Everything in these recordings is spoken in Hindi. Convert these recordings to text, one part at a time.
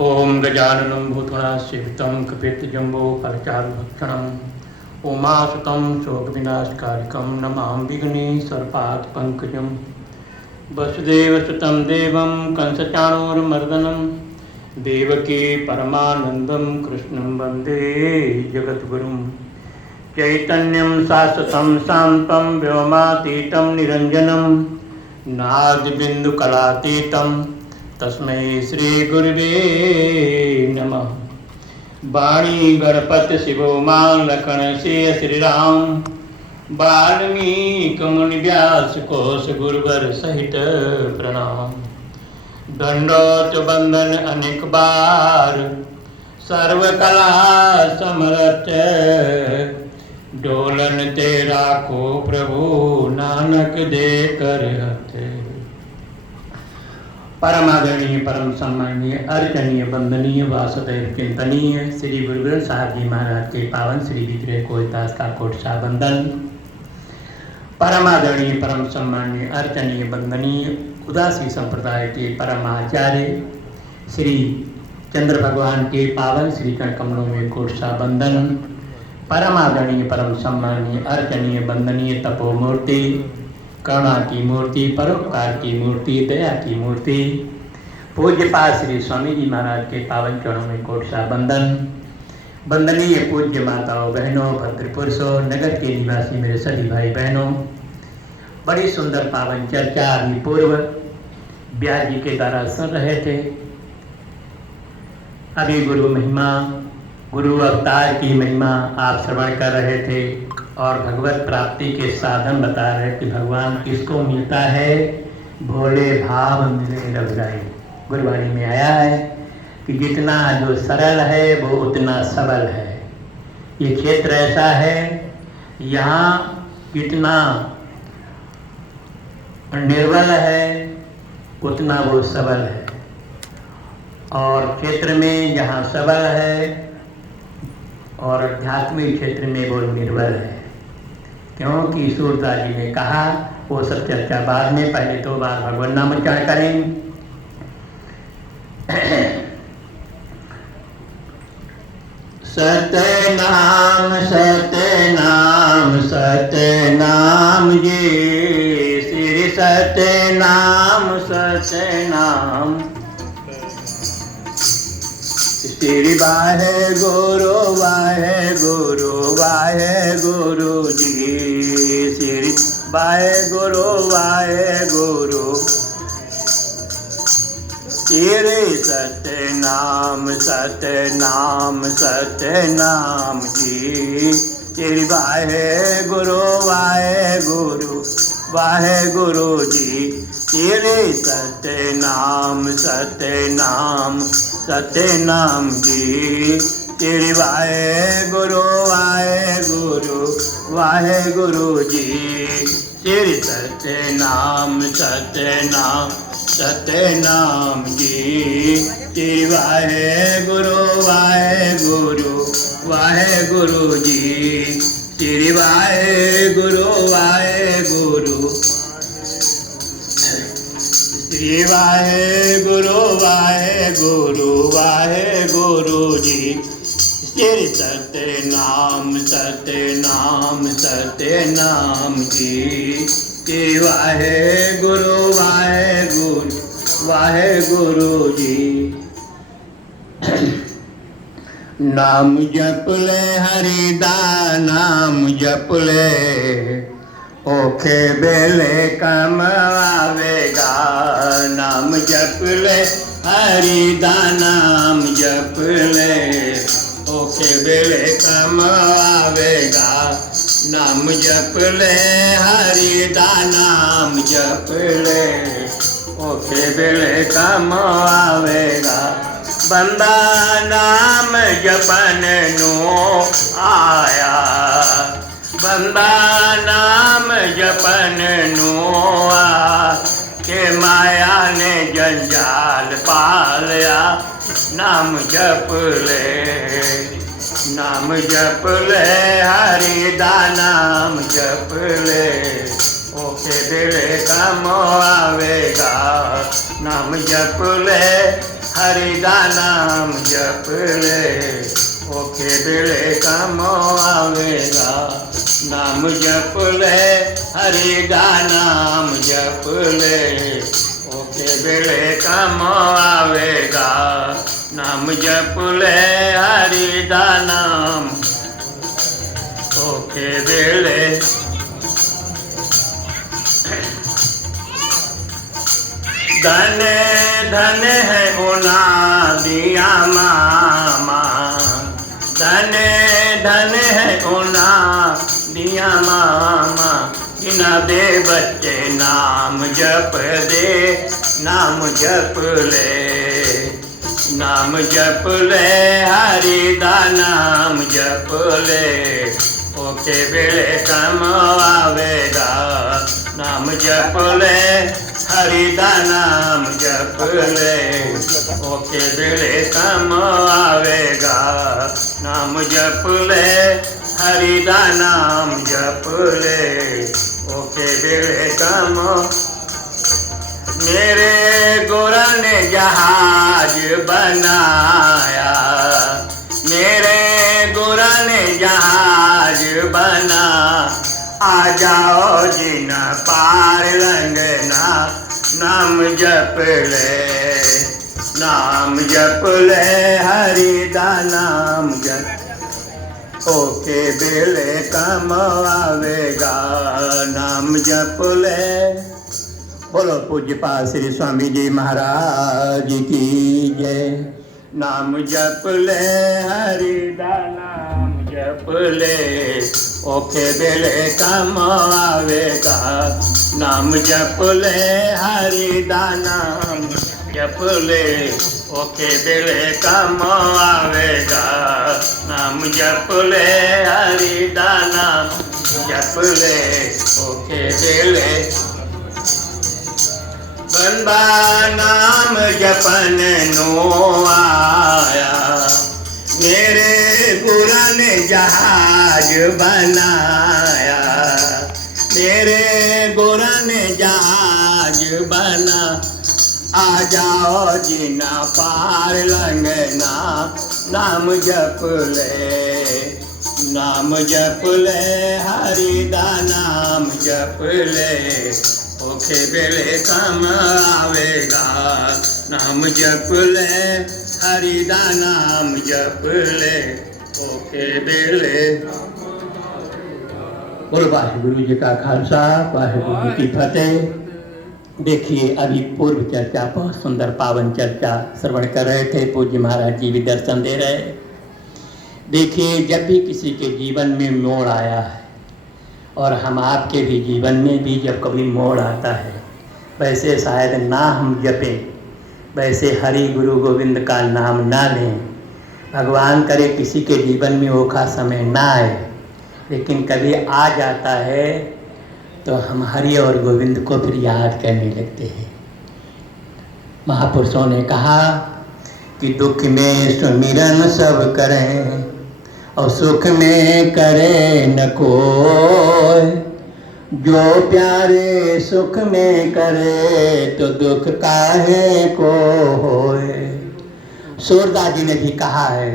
ओम गजाननं भूतगणासेवितं कपित्तजम्बोफलचारुभक्षणम् उमासुतं शोकविनाशकारिकं नमामि विघ्नेश्वरपादपङ्कजं वसुदेवसुतं देवं कंसचाणूरमर्दनं देवकी परमानन्दं कृष्णं वन्दे जगद्गुरुं चैतन्यं शाश्वतं शान्तं व्योमातीतं निरञ्जनं नादबिन्दुकलातीतं तस्मै श्री गुरुवे नमः। वाणी गणपति शिवो मां लखन से श्री राम वाल्मीकि मुनि व्यास कोश गुरुवर सहित प्रणाम। दंडोत बंदन अनेक बार सर्व कला समरथ डोलन तेरा को प्रभु नानक दे कर हथ। परमादरणीय परम सम्माननीय अर्चनीय वंदनीय वासुदेव चिंतनीय श्री गुरु ग्रंथ साहब जी महाराज के पावन श्री विग्रह कोयदास का कोटसा बंदन। परमादरणीय परम सम्माननीय अर्चनीय वंदनीय उदासी संप्रदाय के परमाचार्य श्री चंद्र भगवान के पावन श्री कण कमलों में कोटसा बंदन। परमादरणीय परम सम्माननीय अर्चनीय वंदनीय तपोमूर्ति करुणा की मूर्ति परोपकार की मूर्ति दया की मूर्ति पूज्यपाद श्री स्वामी जी महाराज के पावन चरणों में कोटसा बंदन। वंदनीय पूज्य माताओं बहनों भद्र पुरुषों नगर के निवासी मेरे सभी भाई बहनों, बड़ी सुंदर पावन चर्चा अभी पूर्व व्यास जी के द्वारा सुन रहे थे। अभी गुरु महिमा गुरु अवतार की महिमा आप श्रवण कर रहे थे और भगवत प्राप्ति के साधन बता रहे कि भगवान किसको मिलता है, भोले भाव मिले रघुराई। गुरुवाणी में आया है कि जितना जो सरल है वो उतना सबल है। ये क्षेत्र ऐसा है, यहाँ जितना निर्बल है उतना वो सबल है, और क्षेत्र में जहाँ सबल है और आध्यात्मिक क्षेत्र में वो निर्बल है। क्योंकि सूरदास जी ने कहा, वो सब चर्चा बाद में, पहले तो बार भगवान नाम उच्चारण करें। सतनाम सतनाम सतनाम जी श्री सतनाम सतनाम श्री वाहे गुरु जी श्री वाहे गुरु श्री सतनाम सतनाम सतनाम जी श्री वाहे गुरु जी श्री सतनाम सतनाम सतनाम जी श्री वाहे गुरु जी श्री सतनाम सतनाम सतनाम जी श्री वाहे गुरु जी श्री वाहे गुरु श्री वाहे गुरु जी श्री सतनाम सतनाम सतनाम जी श्री वाहे गुरु जी। नाम जप ले हरिदा नाम जप ले ओखे बेले कम आवेगा। नाम जप ले हरिदा नाम जप ले ओखे बेले कम आवेगा। नाम जप ले हरिदा नाम जप ले ओखे बेले कम आवेगा। बंदा नाम जपन नो आया, बंदा नाम जपन नो आ के माया ने जंजाल पालया। नाम जप ले हरिदा नाम जप ले ओके दिल कम आवेगा। नाम जप ले हरि दा नाम जप ले, ओके बेले काम आवेगा। नाम जप ले, हरि दा नाम जप ले, ओके बेले काम आवेगा। नाम जप ले, हरि दा नाम, ओके बेले। धन धन है उना दिया मामा, धन धन है उना दिया मामा। बिना दे बच्चे नाम जप दे, नाम जप ले, नाम जप ले, हरि दा नाम जप ले, ओके बेले काम आवेगा। नाम जप ले, हरि दा नाम जप ले, ओके बेले काम आवेगा। नाम जप ले, हरि दा नाम जप ले, ओके बेले काम। मेरे गोरा ने जहाज बनाया, मेरे गोरा ने जहाज बना। आ जाओ जिना पार लंघना, नाम जप ले, नाम जप ले, हरि दा नाम जप, ओके बेले काम आवेगा। नाम जप ले। बोलो पूज्यपाल श्री स्वामी जी महाराज की जय। नाम जप ले, हरि दा नाम जप ले, ओके बेले काम आवेगा। नाम जप ले, हरि दा नाम जप ले, ओके बेले काम आवेगा। नाम जप ले, हरि दा नाम जप ले, ओके बेले। बनबा नाम जपन नो आया, मेरे गुरु ने जहाज बनाया, मेरे गुरु ने जहाज बना। आ जाओ जिना पार लंघना, नाम जप ले, नाम जप ले, हरि दा नाम जप ले, ओके बेले काम आवेगा। नाम जप ले, हरि दा नाम जप ले, ओके बेले। बोलो वाहिगुरु जी का खालसा, वाहिगुरु जी की फतेह। देखिए अभी पूर्व चर्चा, बहुत सुंदर पावन चर्चा श्रवण कर रहे थे, पूज्य महाराज जी भी दर्शन दे रहे। देखिए जब भी किसी के जीवन में मोड़ आया है, और हम आपके भी जीवन में भी जब कभी मोड़ आता है, वैसे शायद ना हम जपें, वैसे हरि गुरु गोविंद का नाम ना लें, भगवान करे किसी के जीवन में वो का समय ना आए, लेकिन कभी आ जाता है तो हम हरि और गोविंद को फिर याद करने लगते हैं। महापुरुषों ने कहा कि दुख में सुमिरन सब करें, और सुख में करे न कोई। जो प्यारे सुख में करे, तो दुख काहे को होए। सूरदास जी ने भी कहा है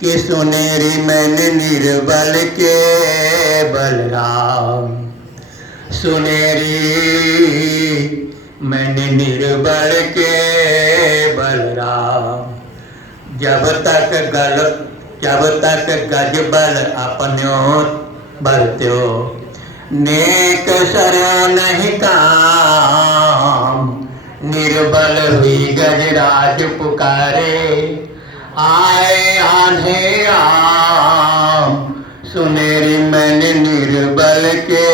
कि सुनेरी मैंने निर्बल के बलराम, सुनेरी मैंने निर्बल के बलराम। जब तक गज बल अपन्यो बरत्यो, नेक सर नहीं काम। निर्बल हुई गजराज पुकारे, आए आधे आम। सुनेरी मैंने निर्बल के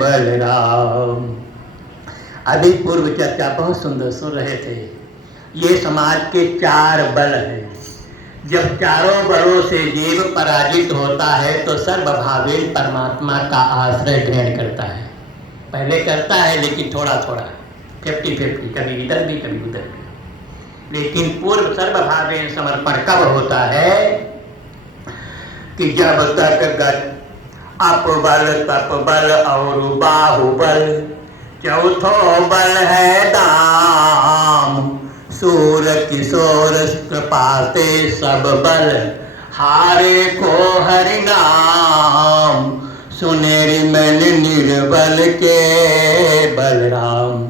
बलराम। अभी पूर्व चर्चा बहुत सुंदर सुन रहे थे। ये समाज के 4 बल हैं। जब चारों बलों से जीव पराजित होता है तो सर्वभावेन परमात्मा का आश्रय ग्रहण करता है। पहले करता है लेकिन थोड़ा थोड़ा 50-50, कभी इधर भी कभी उधर भी। लेकिन पूर्व सर्वभावेन समर्पण कब होता है कि जब तक अपबल तपबल और बाहुबल, चौथो बल है दाम। सूर किशोर कृपा से सब बल हारे को हरि नाम, सुनेरी मन निर्बल के बलराम।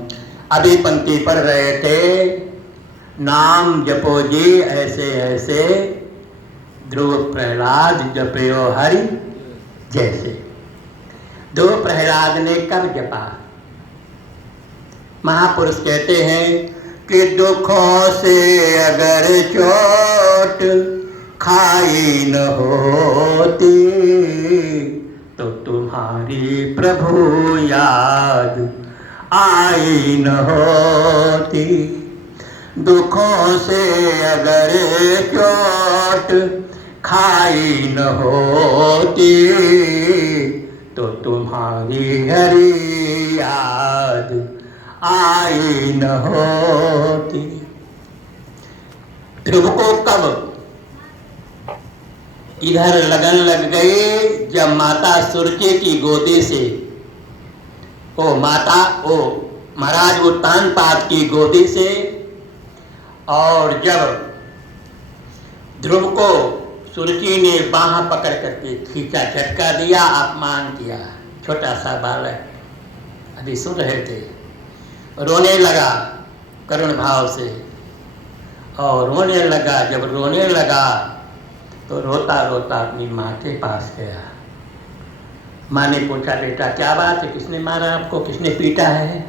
अभी पंक्ति पढ़ रहे थे, नाम जपो जी ऐसे ऐसे, ध्रुव प्रहलाद जपयो हरि जैसे। ध्रुव प्रहलाद ने कब जपा? महापुरुष कहते हैं कि दुखों से अगर चोट खाई न होती, तो तुम्हारी प्रभु याद आई न होती। दुखों से अगर चोट खाई न होती, तो तुम्हारी हरि याद आई न होती। ध्रुव को कब इधर लगन लग गई? जब माता सुरके की गोदी से, ओ महाराज वो तानपाद की गोदी से, और जब ध्रुव को सुरकी ने बाह पकड़ करके खींचा, झटका दिया, अपमान किया। छोटा सा बालक अभी सुन रहे थे, रोने लगा करुण भाव से, और रोने लगा। जब रोने लगा तो रोता रोता अपनी माँ के पास गया। माँ ने पूछा, बेटा क्या बात है, किसने मारा आपको, किसने पीटा है?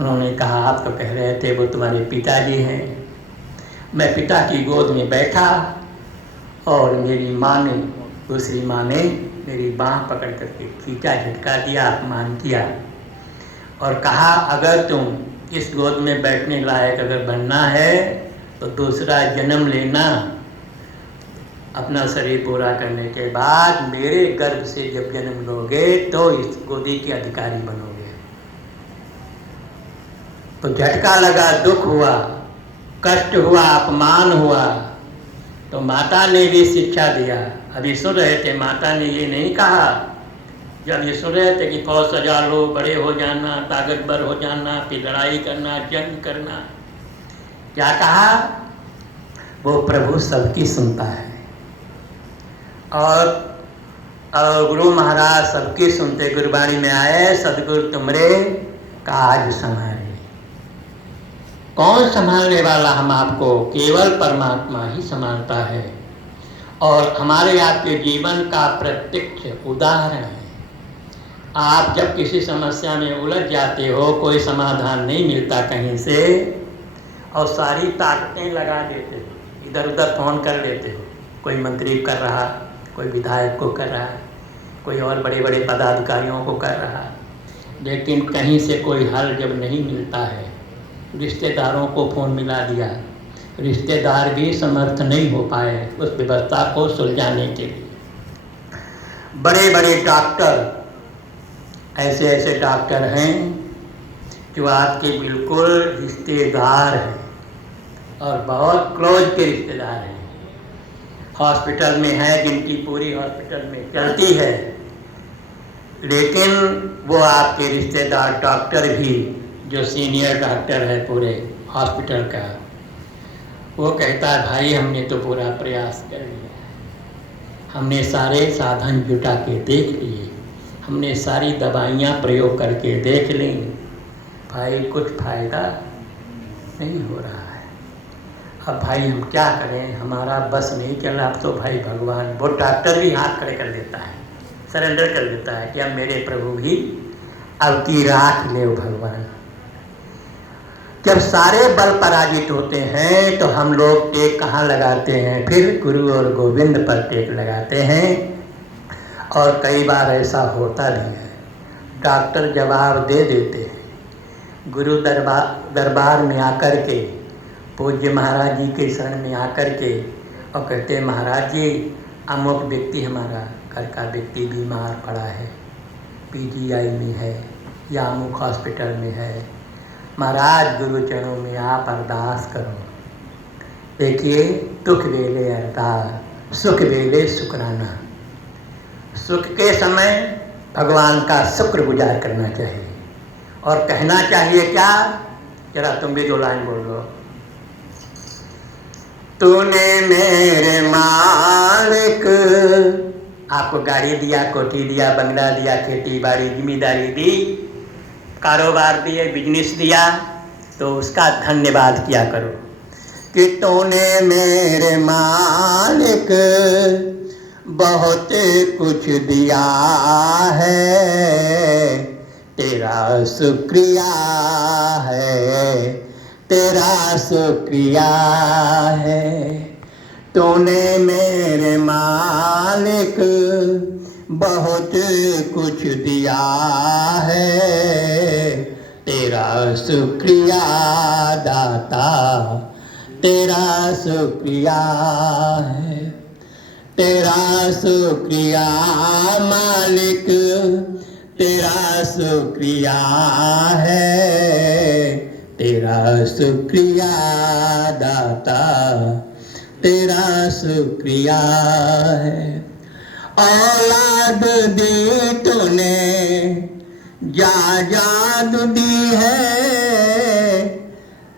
उन्होंने कहा, आप तो कह रहे थे वो तुम्हारे पिताजी हैं। मैं पिता की गोद में बैठा और मेरी माँ ने, दूसरी माँ ने मेरी बाँह पकड़ करके खींचा, झटका दिया, अपमान किया और कहा, अगर तुम इस गोद में बैठने लायक अगर बनना है तो दूसरा जन्म लेना। अपना शरीर पूरा करने के बाद मेरे गर्भ से जब जन्म लोगे तो इस गोदी के अधिकारी बनोगे। तो झटका लगा, दुख हुआ, कष्ट हुआ, अपमान हुआ। तो माता ने भी शिक्षा दिया। अभी सुन रहे थे, माता ने ये नहीं कहा, जब ये सुन रहे थे कि फौज सजा लो, बड़े हो जाना, ताकतवर हो जाना, फिर लड़ाई करना, जंग करना, क्या कहा? वो प्रभु सबकी सुनता है। और गुरु महाराज सबकी सुनते। गुरुवाणी में आए, सदगुरु तुमरे काज संभाले। कौन संभालने वाला हम आपको? केवल परमात्मा ही संभालता है। और हमारे आपके जीवन का प्रत्यक्ष उदाहरण है। आप जब किसी समस्या में उलझ जाते हो, कोई समाधान नहीं मिलता कहीं से, और सारी ताकतें लगा देते हो, इधर उधर फोन कर लेते हो, कोई मंत्री कर रहा, कोई विधायक को कर रहा, कोई और बड़े बड़े पदाधिकारियों को कर रहा, लेकिन कहीं से कोई हल जब नहीं मिलता है, रिश्तेदारों को फ़ोन मिला दिया, रिश्तेदार भी समर्थ नहीं हो पाए उस व्यवस्था को सुलझाने के लिए। बड़े बड़े डॉक्टर, ऐसे ऐसे डॉक्टर हैं जो आपके बिल्कुल रिश्तेदार हैं और बहुत क्लोज के रिश्तेदार हैं। हॉस्पिटल में है, गिनती पूरी हॉस्पिटल में चलती है, लेकिन वो आपके रिश्तेदार डॉक्टर भी, जो सीनियर डॉक्टर है पूरे हॉस्पिटल का, वो कहता है, भाई हमने तो पूरा प्रयास कर लिया, हमने सारे साधन जुटा के देख लिए, हमने सारी दवाइयाँ प्रयोग करके देख ली, भाई कुछ फायदा नहीं हो रहा है। अब भाई हम क्या करें, हमारा बस नहीं चल रहा। अब तो भाई भगवान, वो डॉक्टर भी हाथ खड़े कर देता है, सरेंडर कर देता है कि अब मेरे प्रभु भी अब की राख ले भगवान। जब सारे बल पराजित होते हैं तो हम लोग टेक कहाँ लगाते हैं? फिर गुरु और गोविंद पर टेक लगाते हैं। और कई बार ऐसा होता भी है, डॉक्टर जवाब दे देते हैं। गुरु दरबार में आकर के, पूज्य महाराज जी के शरण में आकर के, और कहते हैं, महाराज जी अमुक व्यक्ति, हमारा घर का व्यक्ति बीमार पड़ा है, पीजीआई में है या अमुक हॉस्पिटल में है, महाराज गुरु चरणों में आप अरदास करो। देखिए, दुख वेले अरदास, सुख वेले शुक्राना। सुख के समय भगवान का शुक्र गुजार करना चाहिए और कहना चाहिए क्या? जरा तुम भी दो लाइन बोल दो। तूने मेरे मालिक, आपको गाड़ी दिया, कोठी दिया, बंगला दिया, खेती बाड़ी जिम्मेदारी दी, कारोबार दिए, बिजनेस दिया, तो उसका धन्यवाद किया करो कि तूने मेरे मालिक बहुत कुछ दिया है, तेरा शुक्रिया है, तेरा शुक्रिया है। तूने मेरे मालिक बहुत कुछ दिया है, तेरा शुक्रिया दाता, तेरा शुक्रिया है, तेरा शुक्रिया मालिक, तेरा शुक्रिया है, तेरा शुक्रिया दाता, तेरा शुक्रिया है। औलाद दी तूने, जायदाद दी है,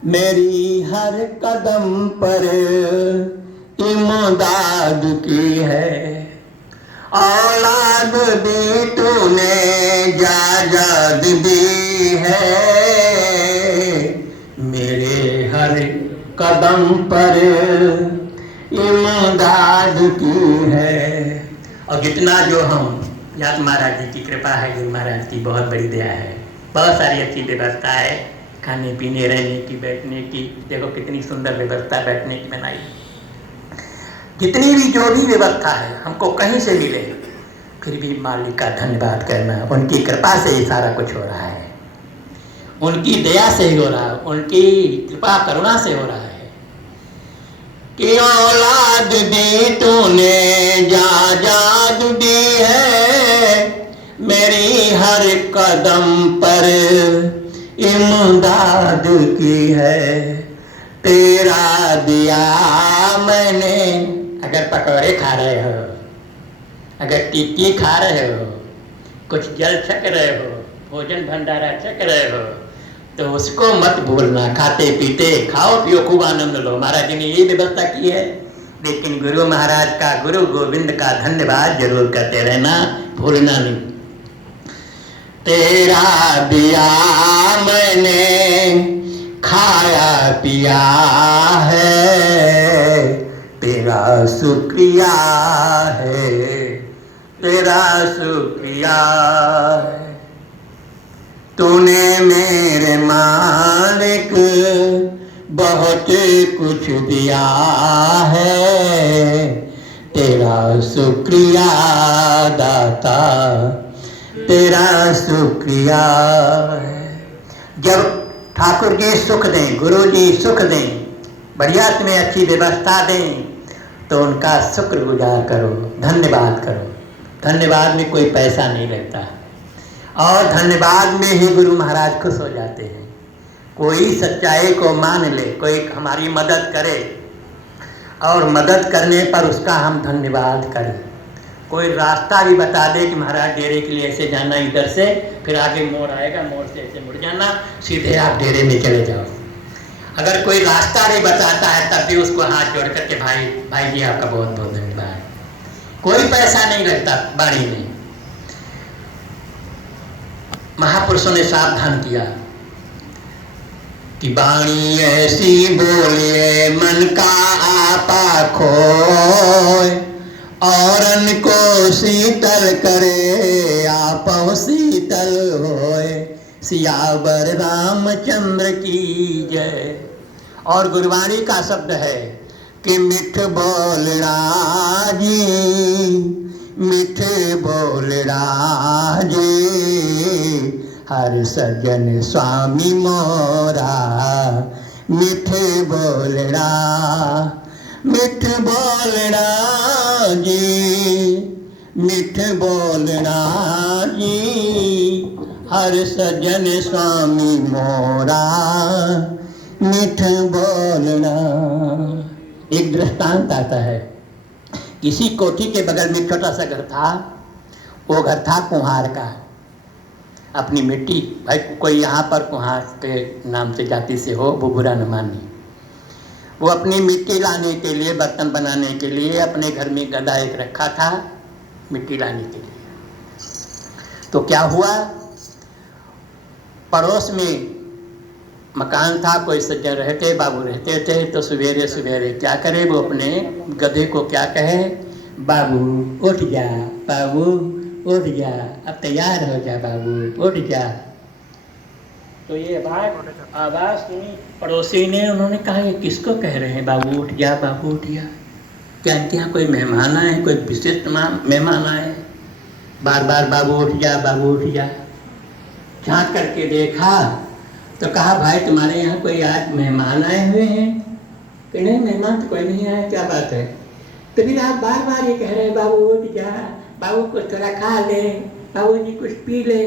मेरी हर कदम पर इमदाद की है। औलाद दी तूने, जायदाद दी है, मेरे हर कदम पर इमदाद की है। और जितना जो हम, याद महाराज जी की कृपा है, गुरु महाराज की बहुत बड़ी दया है, बहुत सारी अच्छी व्यवस्था है, खाने पीने, रहने की, बैठने की। देखो कितनी सुंदर व्यवस्था बैठने की बनाई। जितनी भी जो भी व्यवस्था है हमको कहीं से मिले, फिर भी मालिक का धन्यवाद करना, उनकी कृपा से ही सारा कुछ हो रहा है, उनकी दया से ही हो रहा है, उनकी कृपा करुणा से हो रहा है। कि औलाद दी तूने, जायदाद दी है, मेरी हर कदम पर इमदाद की है। तेरा दिया मैंने, अगर पकौड़े खा रहे हो, अगर टिक्की खा रहे हो, कुछ जल छक रहे हो, भोजन भंडारा छक रहे हो, तो उसको मत भूलना। खाते पीते खाओ पियो, खूब आनंद लो। महाराज जी ने ये व्यवस्था की है, लेकिन गुरु महाराज का, गुरु गोविंद का धन्यवाद जरूर करते रहना, भूलना नहीं। तेरा दिया मैंने, खाया पिया है, तेरा शुक्रिया है, तेरा शुक्रिया है। तूने मेरे मालिक बहुत कुछ दिया है, तेरा शुक्रिया दाता, तेरा शुक्रिया है। जब ठाकुर जी सुख दें, गुरु जी सुख दें, बढ़िया तुम्हें अच्छी व्यवस्था दें, तो उनका शुक्रगुजार करो, धन्यवाद करो। धन्यवाद में कोई पैसा नहीं लगता, और धन्यवाद में ही गुरु महाराज खुश हो जाते हैं। कोई सच्चाई को मान ले, कोई हमारी मदद करे, और मदद करने पर उसका हम धन्यवाद करें। कोई रास्ता भी बता दे कि महाराज डेरे के लिए ऐसे जाना, इधर से फिर आगे मोड़ आएगा, मोड़ से ऐसे मुड़ जाना, सीधे आप डेरे में चले जाओ। अगर कोई रास्ता नहीं बताता है तब भी उसको हाथ जोड़ करके भाई जी आपका बहुत बहुत धन्यवाद। कोई पैसा नहीं लगता बाणी में। महापुरुषों ने सावधान किया कि वाणी ऐसी बोलिए मन का आपा खोए, औरन को शीतल करे आपो शीतल होए। सियावर रामचंद्र की जय। और गुरबाणी का शब्द है कि मिठ बोलना जी, मिठ बोलना जी, हर सज्जन स्वामी मोरा, मिठ बोलना, मिठ बोलना जी, मिठ बोलना जी, हर सज्जन स्वामी मोरा, मिठ बोलना। एक दृष्टांत आता है, किसी कोठी के बगल में छोटा सा घर था। वो घर था कुम्हार का, अपनी मिट्टी, भाई कोई यहाँ पर कुम्हार के नाम से जाति से हो वो बुरा न मानी। वो अपनी मिट्टी लाने के लिए, बर्तन बनाने के लिए अपने घर में गधा एक रखा था मिट्टी लाने के लिए। तो क्या हुआ, पड़ोस में मकान था, कोई सज्जन रहते, बाबू रहते थे। तो सवेरे सवेरे क्या करे, वो अपने गधे को क्या कहे, बाबू उठ जा, बाबू उठ जा, अब तैयार हो जा, बाबू उठ जा। तो ये आवाज़ सुनी पड़ोसी ने, उन्होंने कहा ये किसको कह रहे हैं, बाबू उठ जा, बाबू उठ जा। क्या इनके यहाँ कोई मेहमान आए, कोई विशिष्ट मेहमान आए, बार बार बाबू उठ जा, बाबू उठ जा। झाँक करके देखा तो कहा, भाई तुम्हारे यहाँ कोई आज मेहमान आए हुए हैं? कि नहीं, मेहमान तो कोई नहीं आया, क्या बात है? तो फिर आप बार बार ये कह रहे हैं बाबू उठ जा, बाबू कुछ थोड़ा खा ले, बाबू जी कुछ पी ले,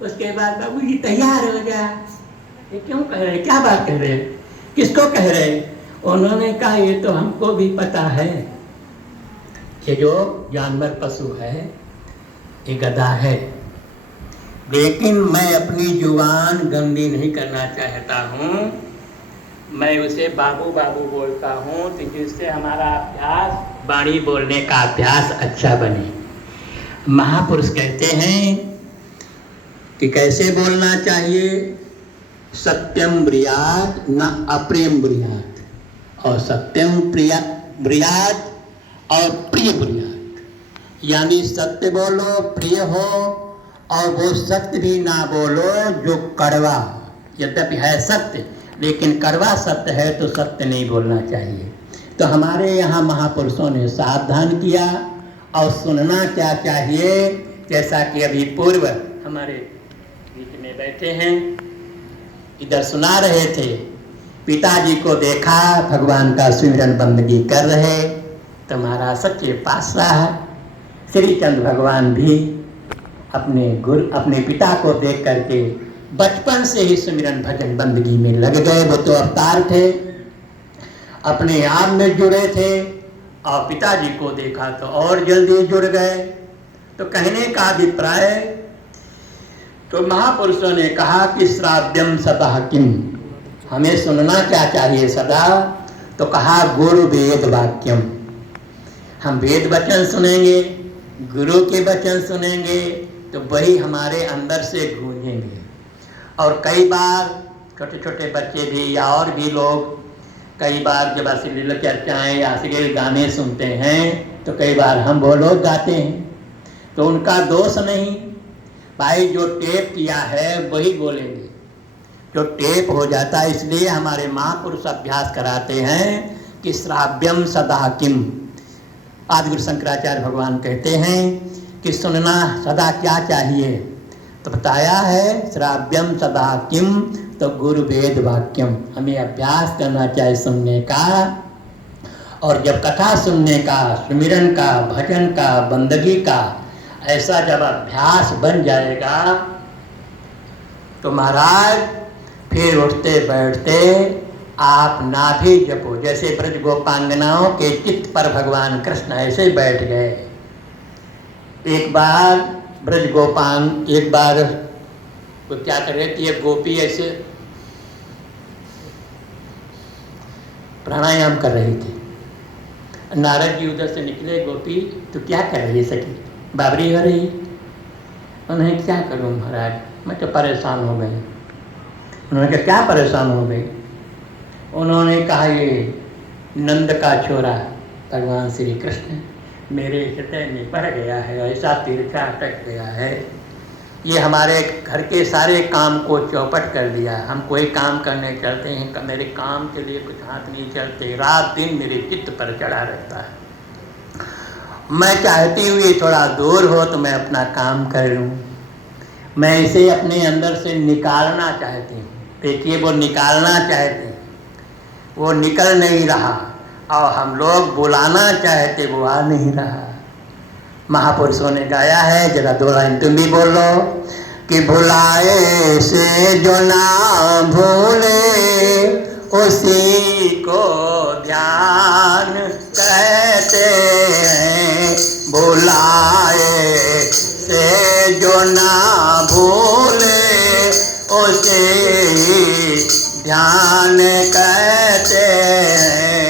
उसके बाद बाबू जी तैयार हो जा। ये क्यों कह रहे, क्या बात कह रहे, किसको कह रहे? उन्होंने कहा ये तो हमको भी पता है, ये जो जानवर पशु है ये गधा है, लेकिन मैं अपनी जुबान गंदी नहीं करना चाहता हूँ, मैं उसे बाबू बाबू बोलता हूँ, तो जिससे हमारा अभ्यास, वाणी बोलने का अभ्यास अच्छा बने। महापुरुष कहते हैं कि कैसे बोलना चाहिए, सत्यम ब्रियात न अप्रेम ब्रियात, और सत्यम ब्रियात और प्रिय ब्रियात, यानी सत्य बोलो, प्रिय हो, और वो सत्य भी ना बोलो जो कड़वा, यद्यपि है सत्य लेकिन कड़वा सत्य है तो सत्य नहीं बोलना चाहिए। तो हमारे यहाँ महापुरुषों ने सावधान किया। और सुनना क्या चाहिए, जैसा कि अभी पूर्व हमारे बीच में बैठे हैं, इधर सुना रहे थे, पिताजी को देखा भगवान का सिमरन बंदगी कर रहे, तो महाराज सच्चे पातशाह श्री चंद्र भगवान भी अपने पिता को देख करके बचपन से ही सिमरन भजन बंदगी में लग गए। वो तो अवतार थे, अपने आप में जुड़े थे, और पिताजी को देखा तो और जल्दी जुड़ गए। तो कहने का अभिप्राय, तो महापुरुषों ने कहा कि श्राव्यम सदा किम, हमें सुनना क्या चाहिए सदा, तो कहा गुरु वेद वाक्यम, हम वेद वचन सुनेंगे, गुरु के वचन सुनेंगे, तो वही हमारे अंदर से गूंजेंगे। और कई बार छोटे छोटे बच्चे भी या और भी लोग कई बार जब अश्लील चर्चाएँ या अश्लील गाने सुनते हैं तो कई बार हम वो लोग गाते हैं, तो उनका दोष नहीं भाई, जो टेप किया है वही बोलेंगे, जो टेप हो जाता है। इसलिए हमारे महापुरुष अभ्यास कराते हैं कि श्राव्यम सदा किम। आदिगुरु शंकराचार्य भगवान कहते हैं कि सुनना सदा क्या चाहिए, तो बताया है श्राव्यम सदा किम, तो गुरु वेद वाक्यम, हमें अभ्यास करना चाहिए सुनने का। और जब कथा सुनने का, सुमिरन का, भजन का, बंदगी का ऐसा जब अभ्यास बन जाएगा तो महाराज फिर उठते बैठते आप नाभि जपो, जैसे ब्रज गोपांगनाओं के चित्त पर भगवान कृष्ण ऐसे बैठ गए। एक बार ब्रज गोपांग, एक बार वो क्या कर रहे थे, एक गोपी ऐसे प्राणायाम कर रही थी। नारद जी उधर से निकले, गोपी तो क्या कर रही है सखी, बाबरी हो रही। उन्हें क्या करूं महाराज, मैं तो परेशान हो गई। उन्होंने कहा क्या परेशान हो गई? उन्होंने कहा ये नंद का छोरा भगवान श्री कृष्ण मेरे हृदय में बढ़ गया है, ऐसा तिरछा अटक गया है, ये हमारे घर के सारे काम को चौपट कर दिया। हम कोई काम करने चलते हैं, मेरे काम के लिए कुछ हाथ नहीं चलते, रात दिन मेरे चित्त पर चढ़ा रहता है। मैं चाहती हूँ ये थोड़ा दूर हो तो मैं अपना काम कर लूँ, मैं इसे अपने अंदर से निकालना चाहती हूँ। देखिए वो निकालना चाहते, वो निकल नहीं रहा, और हम लोग बुलाना चाहते, वो आ नहीं रहा। महापुरुषों ने गाया है, जरा दो लाइन तुम भी बोलो कि भुलाए से जो ना भूले उसी को ध्यान कहते हैं, भुलाए से जो ना भूले उसे ध्यान कहते हैं,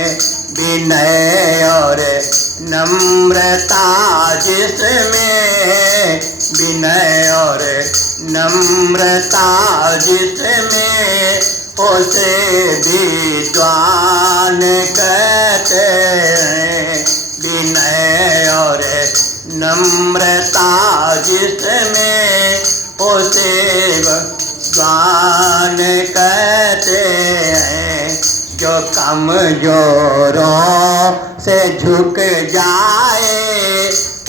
विनय और नम्रता जिसमें, विनय और नम्रता जिसमें, उसे विद्वान कहते हैं। विनय और नम्रता जिसमें, उसे विद्वान कहते हैं। जो कमजोरों से झुक जाए,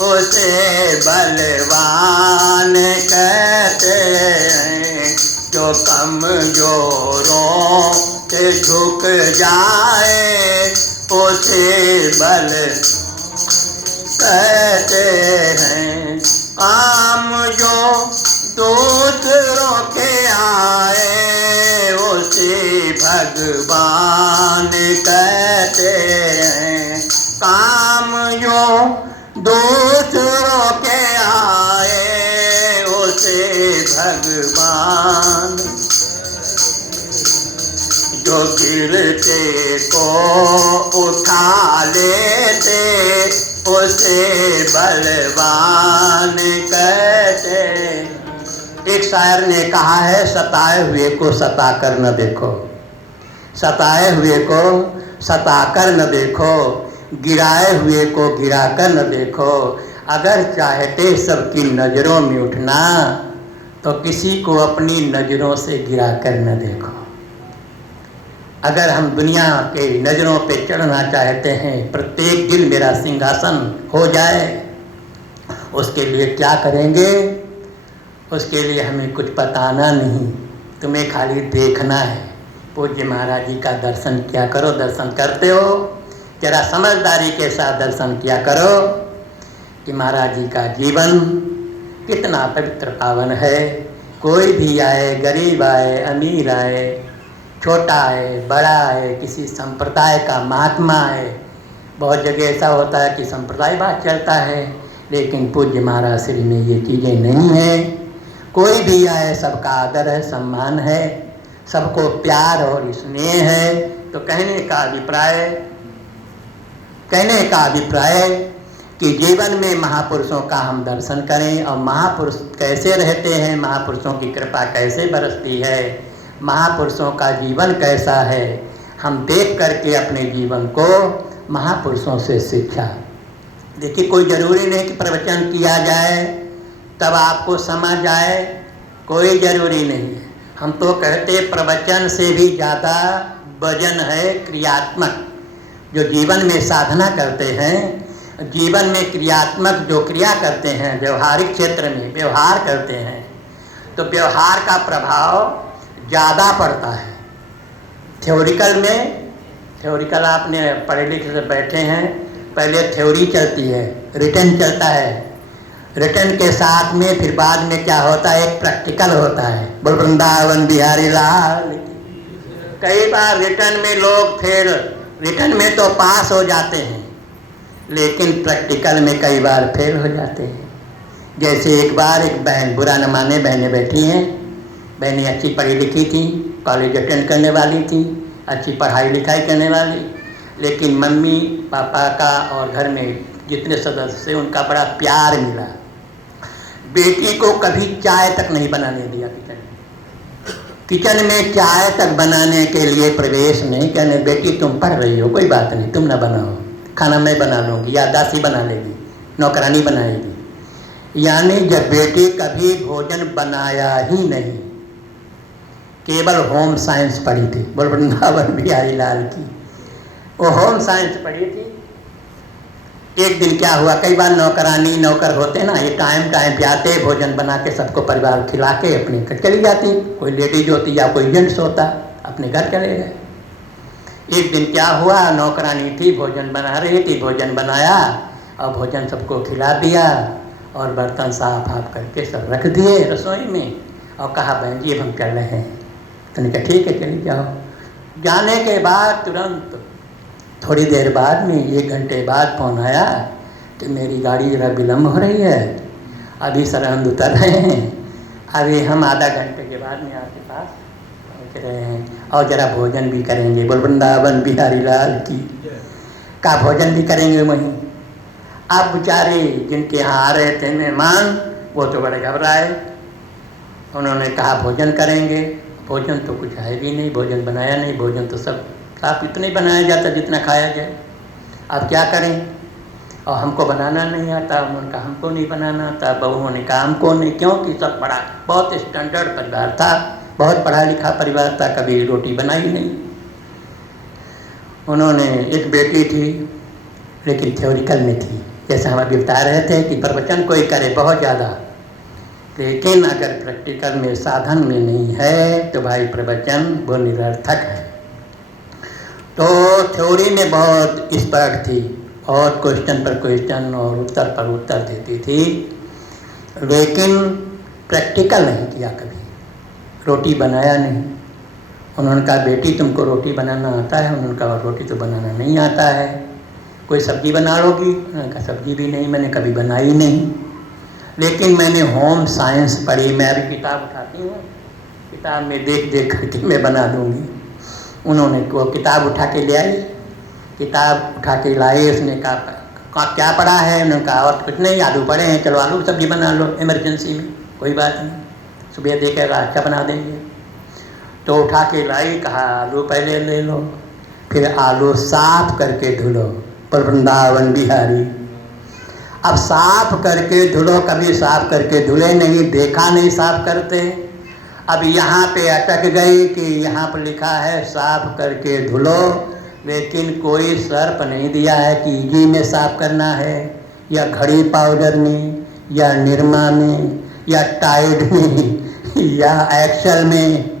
उसे बलवान कहते हैं। जो कमजोरों से झुक जाए, उसे बल कहते हैं। काम जो दूसरों के आए, उसे भगवान कहते हैं। काम जो दूसरों के आए, उसे भगवान। जो गिरते को उठा लेते, उसे बलवान कहते। एक शायर ने कहा है, सताए हुए को सता कर न देखो, सताए हुए को सता कर न देखो, गिराए हुए को गिरा कर न देखो। अगर चाहते सबकी नज़रों में उठना, तो किसी को अपनी नज़रों से गिरा कर न देखो। अगर हम दुनिया के नज़रों पे चढ़ना चाहते हैं, प्रत्येक दिल मेरा सिंहासन हो जाए, उसके लिए क्या करेंगे? उसके लिए हमें कुछ बताना नहीं, तुम्हें खाली देखना है। पूज्य महाराज जी का दर्शन किया करो। दर्शन करते हो, जरा समझदारी के साथ दर्शन किया करो कि महाराज जी का जीवन कितना पवित्र पावन है। कोई भी आए, गरीब आए, अमीर आए, छोटा है, बड़ा है, किसी संप्रदाय का महात्मा है। बहुत जगह ऐसा होता है कि संप्रदाय बात चलता है, लेकिन पूज्य महाराज श्री में ये चीज़ें नहीं हैं। कोई भी आए, सबका आदर है, सम्मान है, सबको प्यार और स्नेह है। तो कहने का अभिप्राय कि जीवन में महापुरुषों का हम दर्शन करें, और महापुरुष कैसे रहते हैं, महापुरुषों की कृपा कैसे बरसती है, महापुरुषों का जीवन कैसा है, हम देख करके अपने जीवन को महापुरुषों से शिक्षा। देखिए, कोई ज़रूरी नहीं कि प्रवचन किया जाए तब आपको समझ आए, कोई ज़रूरी नहीं है। हम तो कहते प्रवचन से भी ज़्यादा वजन है क्रियात्मक। जो जीवन में साधना करते हैं, जीवन में क्रियात्मक जो क्रिया करते हैं, व्यवहारिक क्षेत्र में व्यवहार करते हैं, तो व्यवहार का प्रभाव ज़्यादा पड़ता है। थ्योरिकल आपने पढ़े लिखे से बैठे हैं, पहले थ्योरी चलती है, रिटर्न चलता है, रिटर्न के साथ में फिर बाद में क्या होता है, एक प्रैक्टिकल होता है। बोल वृंदावन बिहारी लाल। कई बार रिटर्न में लोग फिर रिटर्न में तो पास हो जाते हैं, लेकिन प्रैक्टिकल में कई बार फेल हो जाते हैं। जैसे एक बार एक बहन, बुरा न माने, बहनें बैठी हैं, बहनें अच्छी पढ़ी लिखी थी, कॉलेज अटेंड करने वाली थी, अच्छी पढ़ाई लिखाई करने वाली, लेकिन मम्मी पापा का और घर में जितने सदस्य हैं उनका बड़ा प्यार मिला। बेटी को कभी चाय तक नहीं बनाने दिया किचन में चाय तक बनाने के लिए प्रवेश नहीं करने। बेटी तुम पढ़ रही हो, कोई बात नहीं, तुम ना बनाओ, खाना मैं बना लूँगी, या दासी बना लेगी, नौकरानी बनाएगी। यानी जब बेटी कभी भोजन बनाया ही नहीं, केवल होम साइंस पढ़ी थी। बोल वृंदावन बिहारी लाल की, वो होम साइंस पढ़ी थी। एक दिन क्या हुआ, कई बार नौकरानी नौकर होते ना, ये टाइम पे आते, भोजन बना के सबको परिवार खिला के अपने घर चली जाती। कोई लेडीज होती या कोई जेंट्स होता, अपने घर चले गए। एक दिन क्या हुआ, नौकरानी थी, भोजन बना रही थी, भोजन बनाया और भोजन सबको खिला दिया और बर्तन साफ करके सब रख दिए रसोई में, और कहा बहन जी अब हम चल रहे हैं। तो उन्होंने कहा ठीक है चली जाओ। जाने के बाद तुरंत थोड़ी देर बाद में, 1 घंटे बाद फ़ोन आया कि मेरी गाड़ी जरा विलम्ब हो रही है, अभी सरहंद उतर रहे हैं, अभी हम आधा घंटे के बाद में आपके पास पहुँच रहे हैं और ज़रा भोजन भी करेंगे। बोल वृंदावन बिहारी लाल की। का भोजन भी करेंगे वहीं। अब बेचारे जिनके यहाँ आ रहे थे मेहमान वो तो बड़े घबराए। उन्होंने कहा भोजन करेंगे, भोजन तो कुछ है भी नहीं, भोजन बनाया नहीं, भोजन तो सब साफ इतना ही बनाया जाता जितना खाया जाए, अब क्या करें। और हमको बनाना नहीं आता। उन्होंने कहा हमको नहीं बनाना आता। बहुओं ने कहा हमको नहीं, क्योंकि सब बड़ा बहुत स्टैंडर्ड परिवार था, बहुत पढ़ा लिखा परिवार था, कभी रोटी बनाई नहीं। उन्होंने एक बेटी थी लेकिन थ्योरिकल में थी, जैसे हम अभी बता रहे थे कि प्रवचन कोई करे बहुत ज़्यादा, लेकिन अगर प्रैक्टिकल में साधन में नहीं है तो भाई प्रवचन वो निरर्थक है। तो थ्योरी में बहुत एक्सपर्ट थी और क्वेश्चन पर क्वेश्चन और उत्तर पर उत्तर देती थी, लेकिन प्रैक्टिकल नहीं किया कभी, रोटी बनाया नहीं। उन्होंने कहा बेटी तुमको रोटी बनाना आता है? उन्होंने कहा रोटी तो बनाना नहीं आता है। कोई सब्ज़ी बना लोगी? उन्होंने कहा सब्ज़ी भी नहीं, मैंने कभी बनाई नहीं, लेकिन मैंने होम साइंस पढ़ी, मैं अभी किताब उठाती हूँ, किताब में देख देख करके मैं बना दूँगी। उन्होंने वो किताब उठा के ले आई, किताब उठा के लाए। उसने कहा क्या पढ़ा है? उन्होंने कहा और कुछ नहीं, आलू पड़े हैं, चलो आलू सब्ज़ी बना लो इमरजेंसी में, कोई बात नहीं, सुबह देखेगा अच्छा बना देंगे। तो उठा के लाई, कहा आलू पहले ले लो, फिर आलू साफ करके धुलो, पर वृंदावन बिहारी। अब साफ करके धुलो, कभी साफ करके धुले नहीं, देखा नहीं साफ करते। अब यहाँ पे अटक गई कि यहाँ पर लिखा है साफ करके धुलो, लेकिन कोई सर्फ नहीं दिया है कि घी में साफ करना है, या घड़ी पाउडर में, या निरमा में, या टाइड में, या एक्सेल में।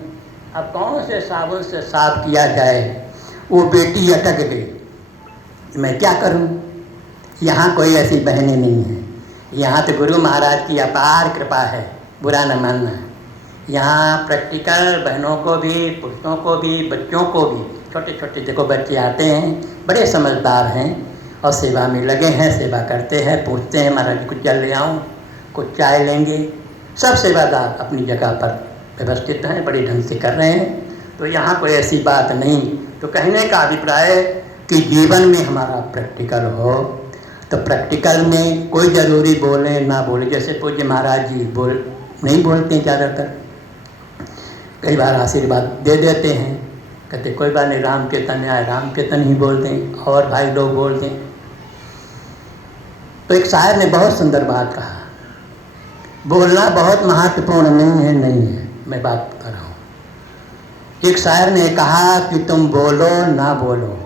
अब कौन से साबुन से साफ किया जाए? वो बेटी अटक गई, मैं क्या करूं? यहाँ कोई ऐसी बहनें नहीं हैं, यहाँ तो गुरु महाराज की अपार कृपा है, बुरा न मानना। यहाँ प्रैक्टिकल बहनों को भी, पुरुषों को भी, बच्चों को भी, छोटे छोटे देखो बच्चे आते हैं, बड़े समझदार हैं और सेवा में लगे हैं, सेवा करते हैं, पूछते हैं महाराज कुछ जल ले आऊँ, कुछ चाय लेंगे, सब सेवादार अपनी जगह पर व्यवस्थित हैं, बड़े ढंग से कर रहे हैं। तो यहाँ कोई ऐसी बात नहीं। तो कहने का अभिप्राय कि जीवन में हमारा प्रैक्टिकल हो, तो प्रैक्टिकल में कोई ज़रूरी बोले ना बोले, जैसे पूज्य महाराज जी नहीं बोलते ज़्यादातर, कई बार आशीर्वाद दे देते हैं, कहते कोई बात नहीं, राम कीर्तन आए राम कीर्तन ही बोल दें और भाई लोग बोल दें। तो एक शायर ने बहुत सुंदर बात कहा, बोलना बहुत महत्वपूर्ण नहीं है, मैं बात कर रहा हूँ। एक शायर ने कहा कि तुम बोलो ना बोलो,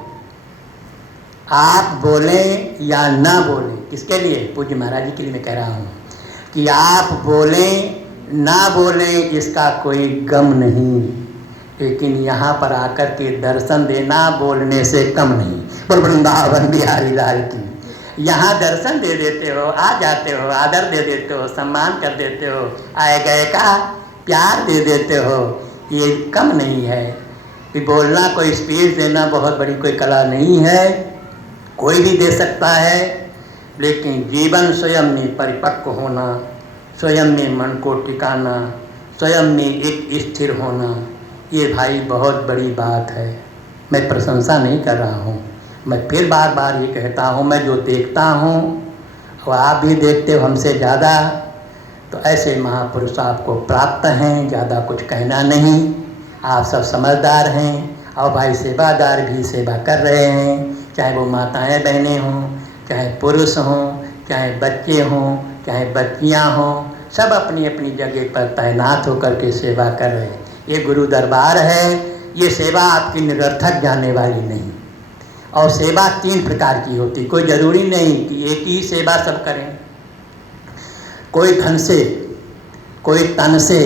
आप बोले या ना बोले, किसके लिए? पूज्य महाराज जी के लिए मैं कह रहा हूँ कि आप बोले ना बोले इसका कोई गम नहीं, लेकिन यहाँ पर आकर के दर्शन देना बोलने से कम नहीं। पर वृंदावन बिहारी लाल की यहाँ दर्शन दे देते हो, आ जाते हो, आदर दे देते हो, सम्मान कर देते हो, आए गए का प्यार दे देते हो, ये कम नहीं है। कि बोलना कोई स्पीच देना बहुत बड़ी कोई कला नहीं है, कोई भी दे सकता है, लेकिन जीवन स्वयं में परिपक्व होना, स्वयं में मन को टिकाना, स्वयं में एक स्थिर होना, ये भाई बहुत बड़ी बात है। मैं प्रशंसा नहीं कर रहा हूँ, मैं फिर बार बार ये कहता हूँ, मैं जो देखता हूँ और आप भी देखते हो हमसे ज़्यादा, तो ऐसे महापुरुष आपको प्राप्त हैं, ज़्यादा कुछ कहना नहीं, आप सब समझदार हैं और भाई सेवादार भी सेवा कर रहे हैं, चाहे वो माताएं बहनें हों, चाहे पुरुष हों, चाहे बच्चे हों, चाहे बच्चियां हों, सब अपनी अपनी जगह पर तैनात होकर के सेवा कर रहे हैं। ये गुरु दरबार है, ये सेवा आपकी निरर्थक जाने वाली नहीं। और सेवा 3 प्रकार की होती, कोई ज़रूरी नहीं कि एक ही सेवा सब करें। कोई धन से, कोई तन से,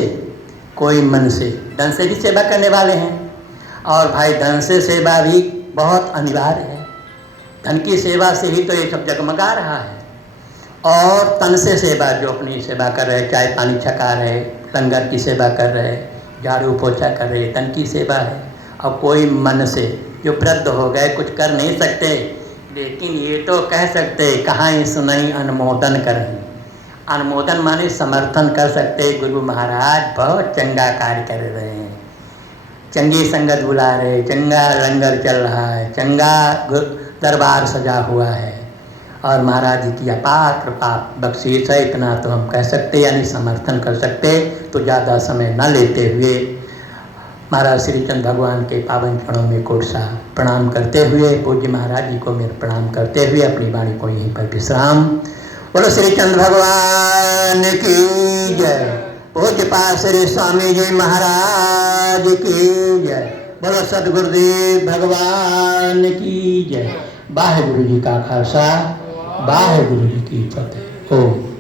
कोई मन से। धन से भी सेवा करने वाले हैं, और भाई धन से सेवा भी बहुत अनिवार्य है, धन की सेवा से ही तो ये सब जगमगा रहा है। और तन से सेवा, जो अपनी सेवा कर रहे, चाय पानी छका रहे, लंगर की सेवा कर रहे, झाड़ू पोछा कर रहे, तन की सेवा है। और कोई मन से, जो वृद्ध हो गए, कुछ कर नहीं सकते, लेकिन ये तो कह सकते कहाँ ही सुनाई अनुमोदन करें। अनुमोदन माने समर्थन कर सकते, गुरु महाराज बहुत चंगा कार्य कर रहे हैं, चंगी संगत बुला रहे, चंगा लंगर चल रहा है, चंगा दरबार सजा हुआ है और महाराज जी की अपार कृपा बख्शीश है। इतना तो हम कह सकते यानी समर्थन कर सकते। तो ज़्यादा समय न लेते हुए महाराज श्री चंद्र भगवान के पावन चरणों में कोटसा प्रणाम करते हुए, पूज्य महाराज जी को मेरे प्रणाम करते हुए अपनी वाणी को यहीं पर विश्राम। बोलो श्री चंद्र भगवान की जय। पूज्य पास श्री स्वामी जी महाराज की जय। बोलो सदगुरुदेव भगवान की जय। वाहे गुरु जी का खालसा, वाहे गुरु जी की फतेह। ओम।